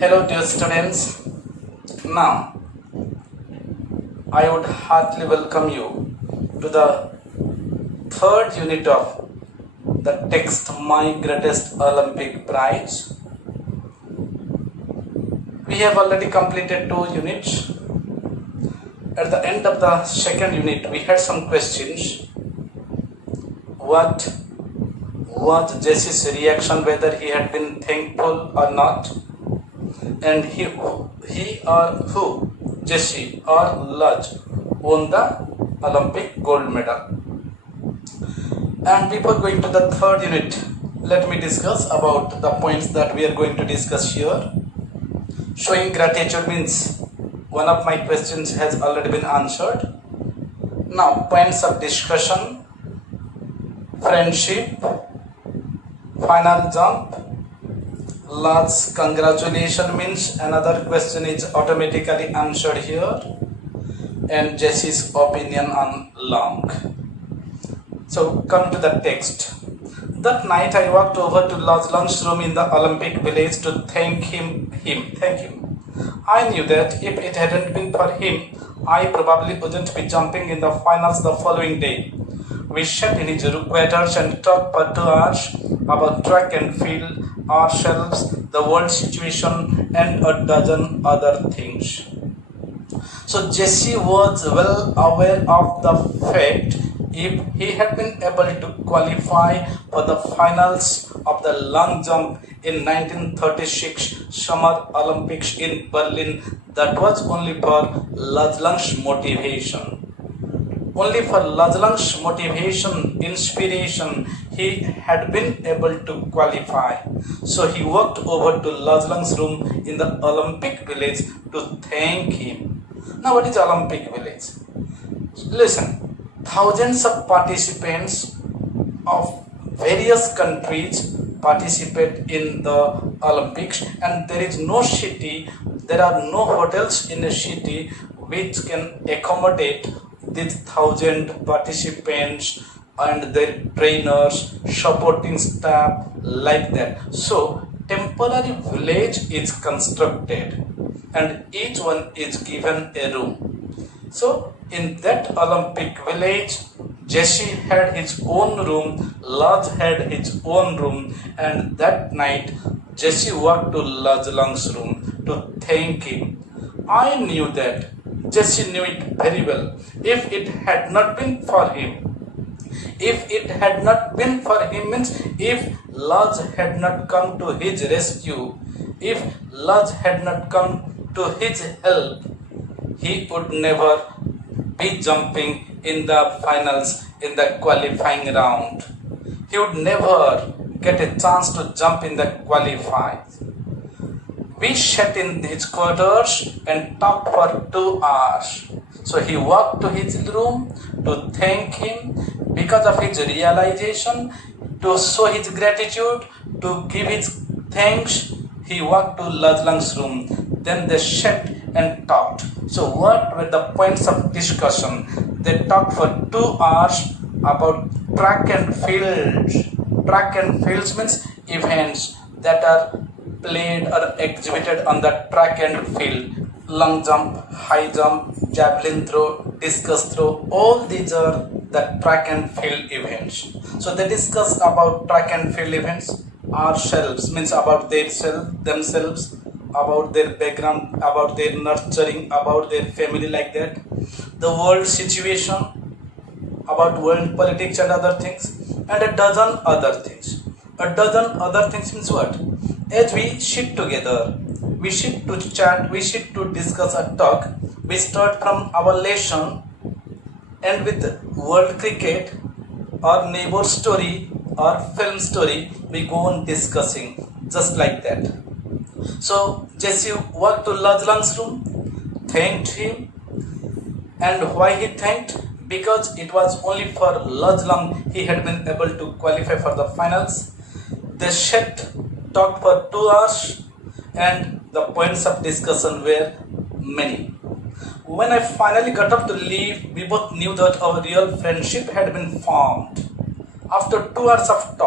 Hello dear students. Now I would heartily welcome you to the third unit of the text My Greatest Olympic Prize. We have already completed 2 units. At the end of the second unit we had some questions. What was Jesse's reaction, whether he had been thankful or not? And he or who, Jesse or Lodge, won the Olympic gold medal. And before going to the third unit, let me discuss about the points that we are going to discuss here. Showing gratitude means one of my questions has already been answered. Now points of discussion: friendship, final jump, Lodge's congratulation means another question is automatically answered here, and Jesse's opinion on long. So come to the text. That night I walked over to Lodge's lunchroom in the Olympic Village to thank him. I knew that if it hadn't been for him, I probably wouldn't be jumping in the finals the following day. We sat in his quarters and talked for 2 hours about track and field, ourselves, the world situation, and a dozen other things. So Jesse was well aware of the fact if he had been able to qualify for the finals of the long jump in 1936 Summer Olympics in Berlin, that was only for Lodge's motivation. Only for Lodge's motivation, inspiration, he had been able to qualify. So he walked over to Lodge's room in the Olympic Village to thank him. Now what is Olympic Village? Listen, thousands of participants of various countries participate in the Olympics, and there is no city, there are no hotels in a city which can accommodate these 1,000 participants and their trainers, supporting staff, like that. So temporary village is constructed and each one is given a room. So in that Olympic village, Jesse had his own room, Lodge had his own room, and that night Jesse walked to Lodge's room to thank him. I knew that. Jesse knew it very well. If it had not been for him, means if Lodge had not come to his rescue, if Lodge had not come to his help, he would never be jumping in the finals in the qualifying round. He would never get a chance to jump in the qualifiers. We sat in his quarters and talked for 2 hours. So he walked to his room to thank him because of his realization, to show his gratitude, to give his thanks. He walked to Lodge's room. Then they sat and talked. So what were the points of discussion? They talked for 2 hours about track and fields. Track and fields means events that are played or exhibited on the track and field. Long jump, high jump, javelin throw, discus throw, all these are the track and field events. So they discuss about track and field events, ourselves means about themselves, about their background, about their nurturing, about their family, like that. The world situation, about world politics and other things, and a dozen other things. A dozen other things means what? As we sit together, we sit to chat, we sit to discuss or talk, we start from our lesson, and with world cricket or neighbor story or film story, we go on discussing, just like that. So Jesse walked to Lodge's room, thanked him, and why he thanked? Because it was only for Lodge he had been able to qualify for the finals. They sat, talked for 2 hours, and the points of discussion were many. When I finally got up to leave, we both knew that our real friendship had been formed. After 2 hours of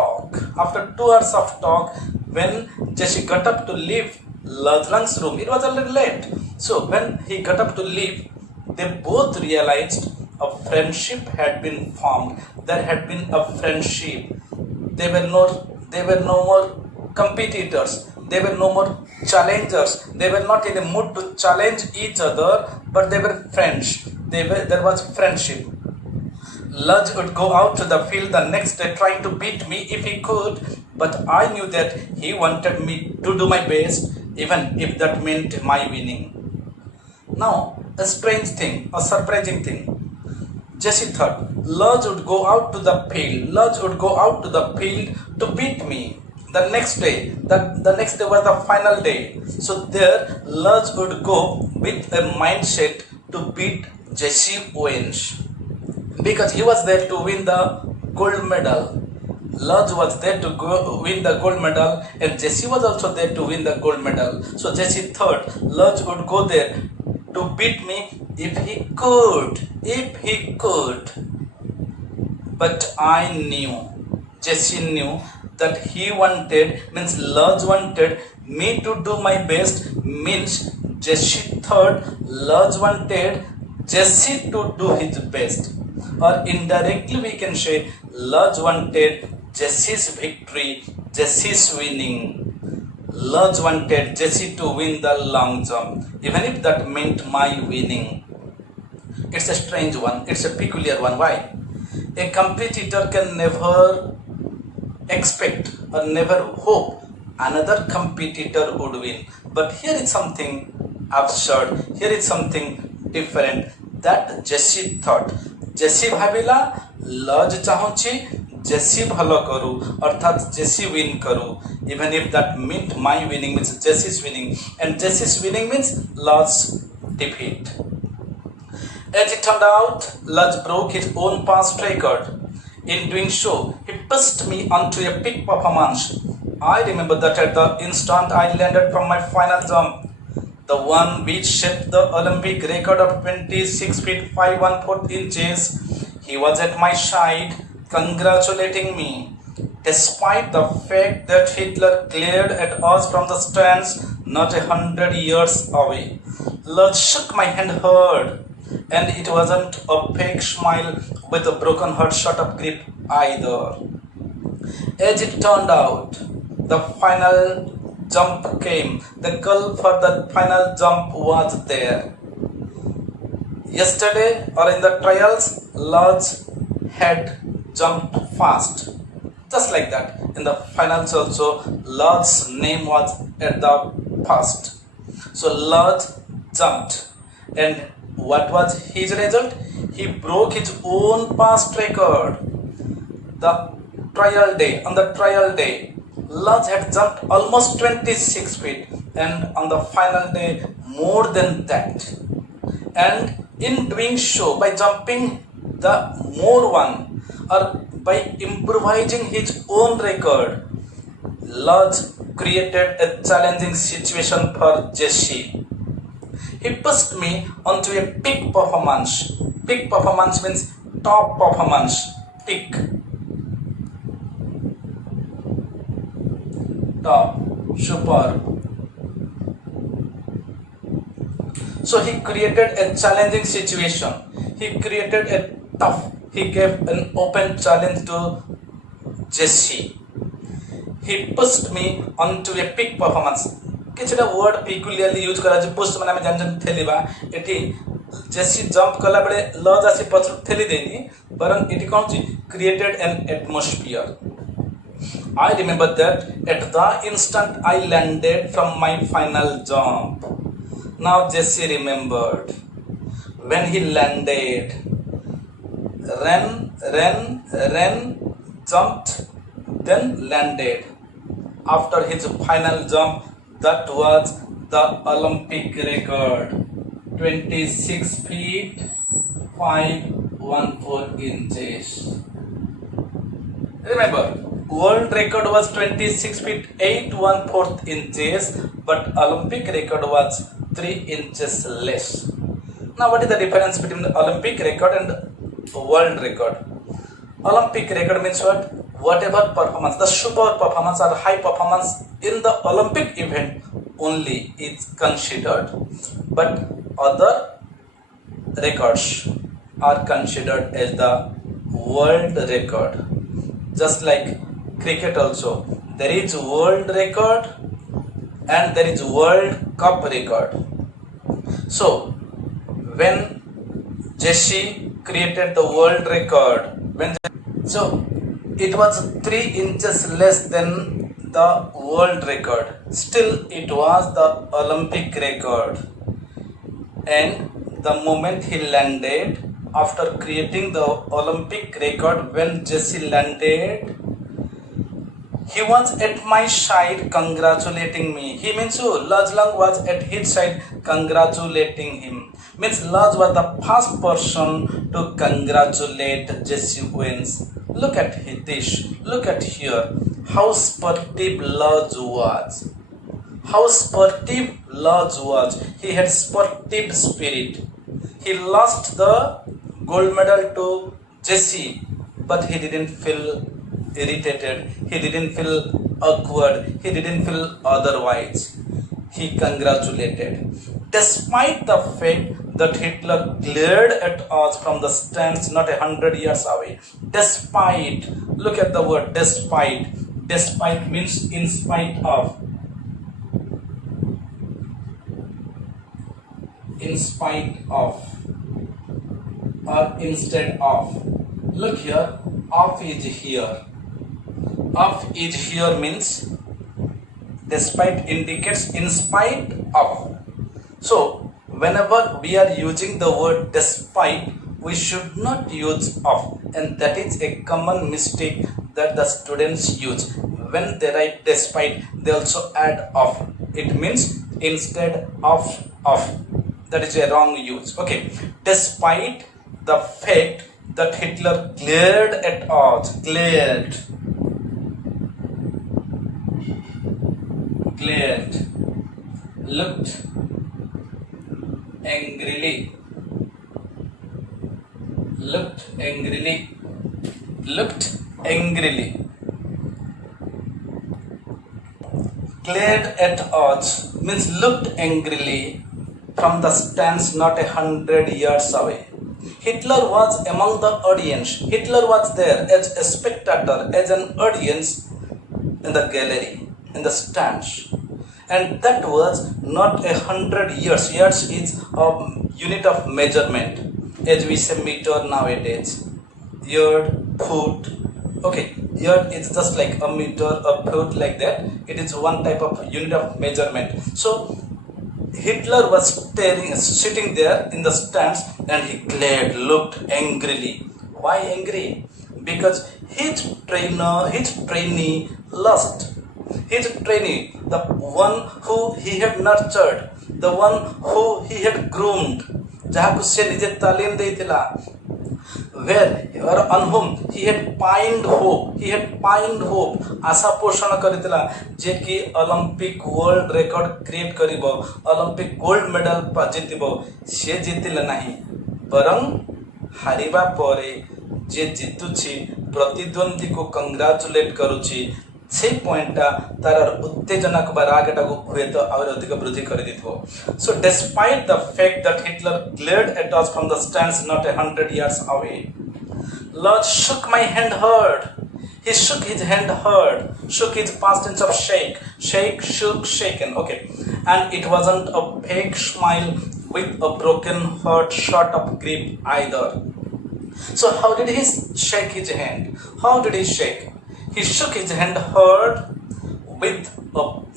talk, when Jesse got up to leave, Lajlang's room. It was already late. So when he got up to leave, they both realized a friendship had been formed. There had been a friendship. They were no more competitors. They were no more challengers. They were not in a mood to challenge each other, but they were friends. There was friendship. Laj would go out to the field the next day trying to beat me if he could, but I knew that he wanted me to do my best, even if that meant my winning. Now, a strange thing, a surprising thing. Jesse thought, Laj would go out to the field. Laj would go out to the field to beat me. The next day was the final day. So there, Laj would go with a mindset to beat Jesse Owens. Because he was there to win the gold medal. Laj was there to win the gold medal, and Jesse was also there to win the gold medal. So Jesse thought Laj would go there to beat me if he could. But I knew, Jesse knew that he means Laj wanted me to do my best, means Jesse thought Laj wanted Jesse to do his best. Or indirectly we can say Laj wanted Jesse's victory, Jesse's winning. Laj wanted Jesse to win the long jump, even if that meant my winning. It's a strange one, it's a peculiar one. Why? A competitor can never expect or never hope another competitor would win. But here is something absurd, here is something different that Jesse thought. Jesse भाविला लज चाहूची Jesse भलो करू अर्थात Jesse win करू, even if that meant my winning, means Jesse's winning, and Jesse's winning means Laj's defeat. As it turned out, Laj broke his own past record. In doing so, he pushed me onto a peak performance. I remember that at the instant I landed from my final jump, the one which set the Olympic record of 26 feet 5 1/4 inches, he was at my side, congratulating me. Despite the fact that Hitler glared at us from the stands not 100 years away, Laj shook my hand hard, and it wasn't a fake smile with a broken heart sort of grip either. As it turned out, the final jump came. The call for the final jump was there. Yesterday, or in the trials, Laj had jumped fast. Just like that. In the finals also, Laj's name was at the first. So Laj jumped. And what was his result? He broke his own past record. On the trial day, Laj had jumped almost 26 feet, and on the final day more than that. And in doing so, by jumping the more one, or by improvising his own record, Laj created a challenging situation for Jesse. He pushed me onto a peak performance. Peak performance means top performance. Peak. Top, super. So he created a challenging situation. He gave an open challenge to Jesse. He pushed me onto a peak performance. किछटा word peculiarly use करा जे पुस्ट माने हम जान थेलिबा एठी जेसी jump कला बडे लज आसी पछरु थेली देनी बरन एठी कोन ची created an atmosphere. I remember that at the instant I landed from my final jump. Now Jesse remembered when he landed, ran, jumped, then landed. After his final jump, that was the Olympic record, 26 feet 5 1/4 inches. Remember, world record was 26 feet 8 1/4 inches, but Olympic record was 3 inches less. Now, what is the difference between the Olympic record and world record? Olympic record means what? Whatever performance, the super performance or high performance in the Olympic event only is considered, but other records are considered as the world record. Just like cricket also, there is world record and there is World Cup record. So when Jesse created the world record, so it was 3 inches less than the world record. Still it was the Olympic record. And the moment he landed, after creating the Olympic record, when Jesse landed, he was at my side congratulating me. He means Laj Lang was at his side congratulating him. Means Laj was the first person to congratulate Jesse Owens. Look at this. Look at here. How sportive Laj was. How sportive Laj was. He had sportive spirit. He lost the gold medal to Jesse, but he didn't feel irritated, he didn't feel awkward, he didn't feel otherwise. He congratulated. Despite the fact that Hitler glared at us from the stands not 100 years away. Despite, look at the word despite. Despite means in spite of. In spite of or instead of. Look here, of is here. Of is here means despite indicates in spite of. So whenever we are using the word despite, we should not use of, and that is a common mistake that the students use. When they write despite, they also add of. It means instead of. That is a wrong use. Okay, despite the fact that Hitler glared at us, glared, looked angrily, glared at us means looked angrily from the stands not 100 years away. Hitler was among the audience. Hitler was there as a spectator, as an audience in the gallery, in the stands. And that was not 100 years. Years is a unit of measurement, as we say meter nowadays. Yard, foot. Okay, yard is just like a meter, a foot, like that. It is one type of unit of measurement. So Hitler was sitting there in the stands, and he glared, looked angrily. Why angry? Because his trainee lost. His trainee, the one who he had nurtured, the one who he had groomed, jahaku se nije talim deitila, where on whom he had pined hope, आशा पोषण करथिला जे कि Olympic world record create करिवो, Olympic gold medal जितिबो, से जितिला नाही, बरं हारिबा परे जे जितुछि प्रतिद्वंदी को कंग्राचुलेट करूछि, से पॉइंटा तार उत्तेजना को रागटा को हुए तो और अधिक वृद्धि कर दिथो. So despite the fact that Hitler glared at us from the stands not 100 years away, Lord shook my hand hard. He shook his hand hard. Shook is past tense of shake. Shake, shook, shaken. Okay. And it wasn't a fake smile with a broken heart short of grip either. So how did he shake his hand? How did he shake? He shook his hand hard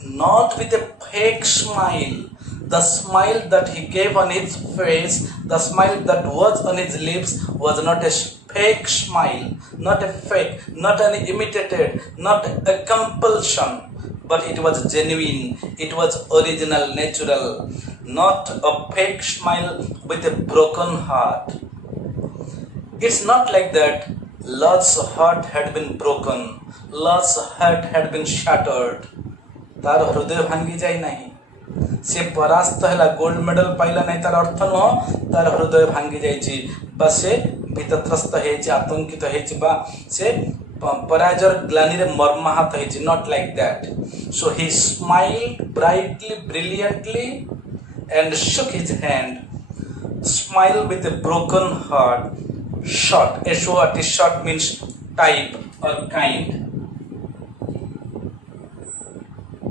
not with a fake smile. The smile that he gave on his face, the smile that was on his lips was not a fake smile, not a fake, not an imitated, not a compulsion, but it was genuine, it was original, natural, not a fake smile with a broken heart. It's not like that Lord's heart had been broken, Lord's heart had been shattered. तार हृदय भांगी जाई नहीं, से परास्त है, gold medal पाइला नहीं, तार अर्थ नुह तार हृदय भांगी जाइछि, बा से भीतत्रस्त हेछि, आतंकित हेछि, बा से पराजयर ग्लानि रे मर्माहत हेछि. Not like that. So he smiled brightly, brilliantly, and shook his hand. Smile with a broken heart. Short, S-O-R-T, short means type or kind.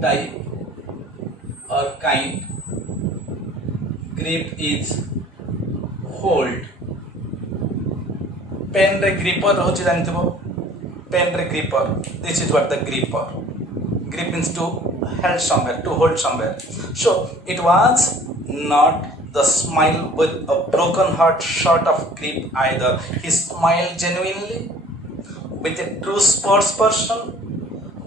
Type or kind. Grip is hold. Pen re gripper hochi janithibo. Pen re gripper. This is what the gripper. Grip means to hold somewhere, to hold somewhere. So it was not the smile with a broken heart short of grip either. He smiled genuinely with a true sports person,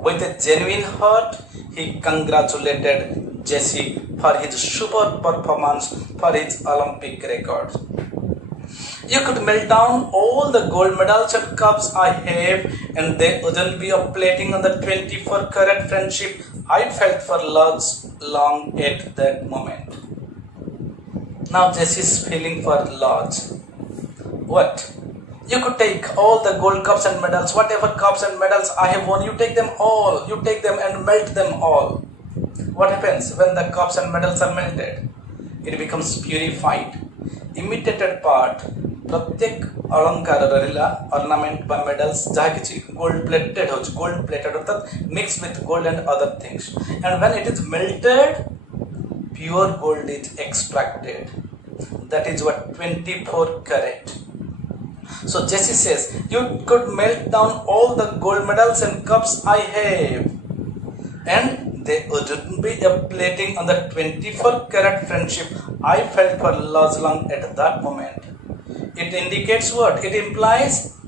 with a genuine heart. He congratulated Jesse for his super performance, for his Olympic record. You could melt down all the gold medals and cups I have, and there wouldn't be a plating on the 24-karat friendship I felt for long at that moment. Now Jesse's feeling for Lodge. What? You could take all the gold cups and medals, whatever cups and medals I have won, you take them all, you take them and melt them all. What happens when the cups and medals are melted? It becomes purified. Imitated part, प्रत्येक अलंकार ornament by medals जहाँ किसी gold plated हो, gold plated अर्थात mixed with gold and other things, and when it is melted, pure gold is extracted. That is what 24 karat. So Jesse says, you could melt down all the gold medals and cups I have, and there wouldn't be a plating on the 24 karat friendship I felt for Lajlang at that moment. It indicates what? It implies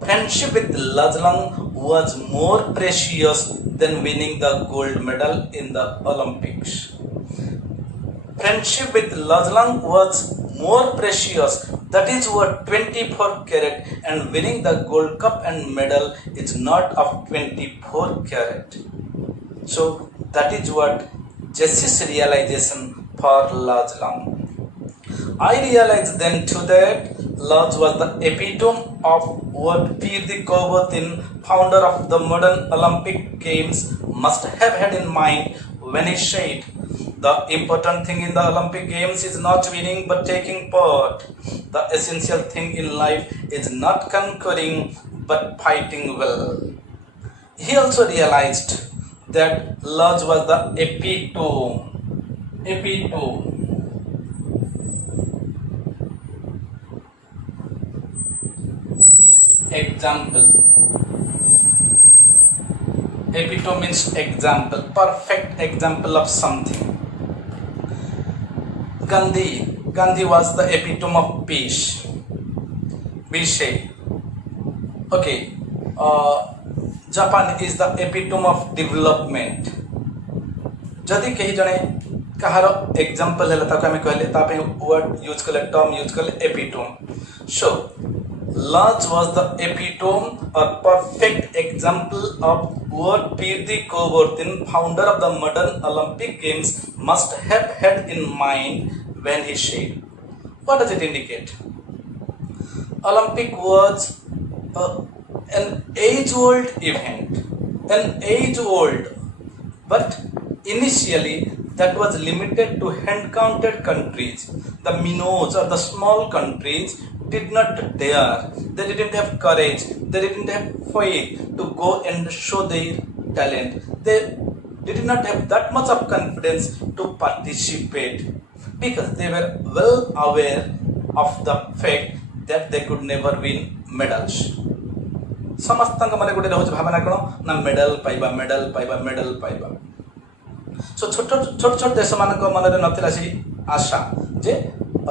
friendship with Lajlang was more precious than winning the gold medal in the Olympics. Friendship with Lajlang was more precious. That is what 24 karat, and winning the gold cup and medal is not of 24 karat. So that is what Jesse's realization for Lajlang. I realized then too that Lodge was the epitome of what Peer Kobotin, founder of the modern Olympic Games, must have had in mind when he said, the important thing in the Olympic Games is not winning but taking part. The essential thing in life is not conquering but fighting well. He also realized that Lodge was the epitome. Example. Epitome means example, perfect example of something. Gandhi was the epitome of peace. We say. Okay. Japan is the epitome of development. जदि कहीं जने कहार example है ताको हमें कहले तापे word use करले term use करले epitome. So Lodge was the epitome or perfect example of what Peer Kobotin, founder of the modern Olympic Games, must have had in mind when he said. What does it indicate? Olympic was an age-old event, but initially that was limited to hand-counted countries. The minnows or the small countries did not dare, they didn't have courage, they didn't have faith to go and show their talent. They did not have that much of confidence to participate because they were well aware of the fact that they could never win medals. ସମସ୍ତଙ୍କ ମନେ ଗୋଟେ ରହୁଛି ଭାବନା କ'ଣ ନା medal ପାଇବା। Show ଛୋଟ ଦେଶମାନଙ୍କ ମନରେ ନଥିଲା ସେଇ ଆଶା ଯେ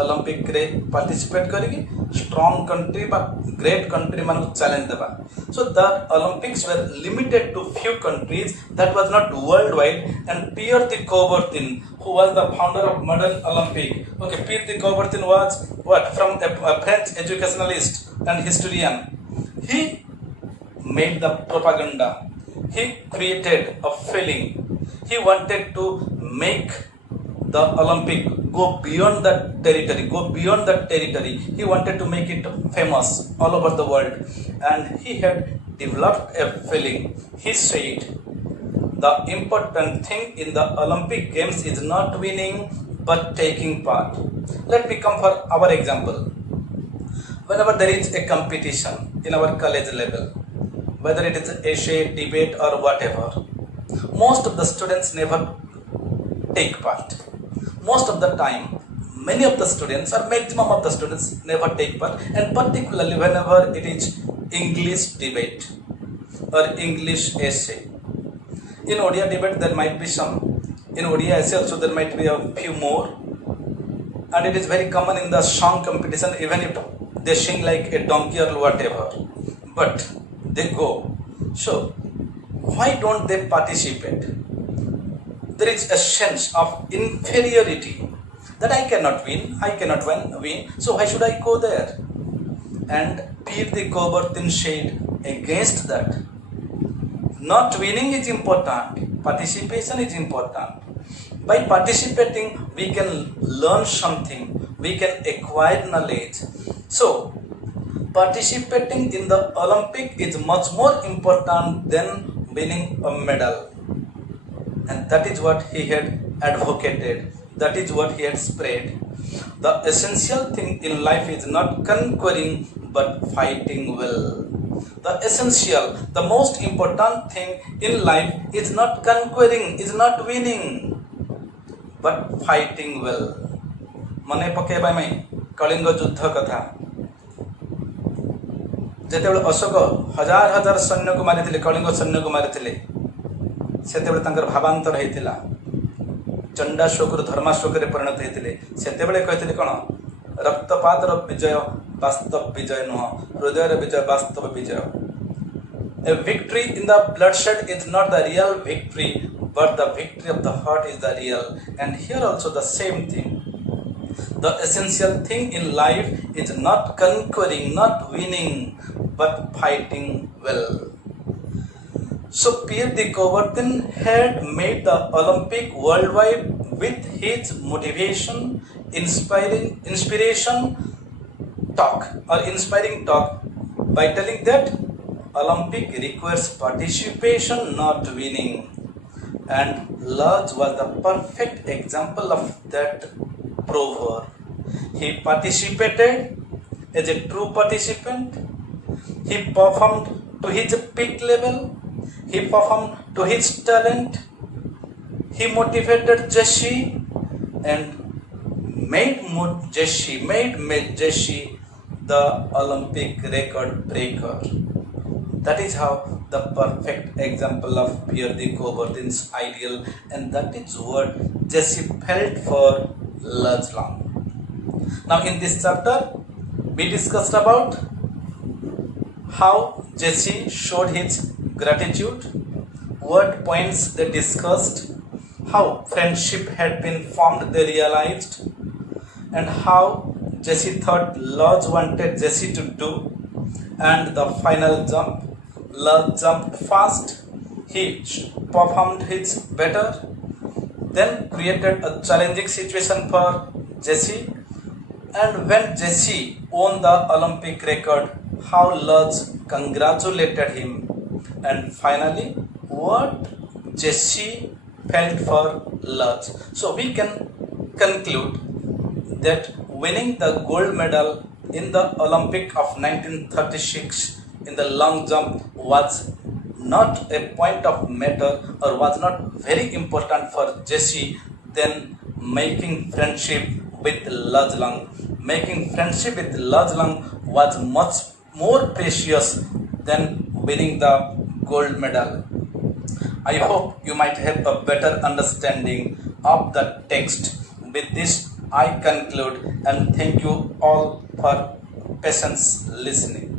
ଅଲିମ୍ପିକରେ ପାର୍ଟିସିପେଟ୍ କରିକି ଷ୍ଟ୍ରଙ୍ଗ କଣ୍ଟ୍ରି ବା ଗ୍ରେଟ୍ କଣ୍ଟ୍ରି ମାନଙ୍କୁ ଚ୍ୟାଲେଞ୍ଜ ଦେବା। So the Olympics were limited to few countries, that was not worldwide, and Peer Kobotin, who was the founder of modern Olympic. Okay, Peer Kobotin was what? From a French educationalist and historian. He made the propaganda. He created a feeling. He wanted to make the Olympic go beyond that territory. He wanted to make it famous all over the world, and he had developed a feeling. He said, the important thing in the Olympic Games is not winning but taking part. Let me come for our example. Whenever there is a competition in our college level, whether it is essay, debate or whatever, most of the students never take part. Most of the time, many of the students or maximum of the students never take part, and particularly whenever it is English debate or English essay. In Odia debate there might be some, in Odia essay also there might be a few more, and it is very common in the song competition, even if they sing like a donkey or whatever, but they go. So why don't they participate? There is a sense of inferiority that I cannot win, win, so why should I go there? And Peer the Gobertin said against that. Not winning is important, participation is important. By participating, we can learn something, we can acquire knowledge. So, participating in the Olympic is much more important than winning a medal. And that is what he had advocated, that is what he had spread. The essential thing in life is not conquering but fighting well. The essential, the most important thing in life is not conquering, is not winning, but fighting well. Mane pakebai mai Kalinga Juddha katha. ଯେତେବେଳେ ଅଶୋକ ହଜାର ହଜାର ସୈନ୍ୟକୁ ମାରିଥିଲେ, କଳିଙ୍ଗ ସୈନ୍ୟକୁ ମାରିଥିଲେ, ସେତେବେଳେ ତାଙ୍କର ଭାବାନ୍ତର ହେଇଥିଲା, ଚଣ୍ଡାଶୋକରୁ ଧର୍ମାଶୋକରେ ପରିଣତ ହେଇଥିଲେ। ସେତେବେଳେ କହିଥିଲେ କ'ଣ? ରକ୍ତପାତର ବିଜୟ ବାସ୍ତବ ବିଜୟ ନୁହଁ, ହୃଦୟର ବିଜୟ ବାସ୍ତବ ବିଜୟ। A victory in the bloodshed is not the real victory, but the victory of the heart is the real. And here also the same thing. The essential thing in life is not conquering, not winning, but fighting well. So Pierre de Coubertin had made the Olympic worldwide with his motivation, inspiration talk by telling that Olympic requires participation, not winning. And Lodge was the perfect example of that proverb. He participated as a true participant. He performed to his peak level. He performed to his talent. He motivated Jesse and made Jesse the Olympic record breaker. That is how the perfect example of Pierre de Coubertin's ideal, and that is what Jesse felt for Lodge Long. Now in this chapter, we discussed about how Jesse showed his gratitude, what points they discussed, how friendship had been formed, they realized, and how Jesse thought Lodge wanted Jesse to do, and the final jump. Lodge jumped fast, he performed his better, then created a challenging situation for Jesse, and when Jesse won the Olympic record, how Lodge congratulated him, and finally what Jesse felt for Lodge. So we can conclude that winning the gold medal in the Olympic of 1936 in the long jump was not a point of matter or was not very important for Jesse than making friendship with Lodge Long. Making friendship with Lodge Long was much more precious than winning the gold medal. I hope you might have a better understanding of the text. With this, I conclude and thank you all for patience listening.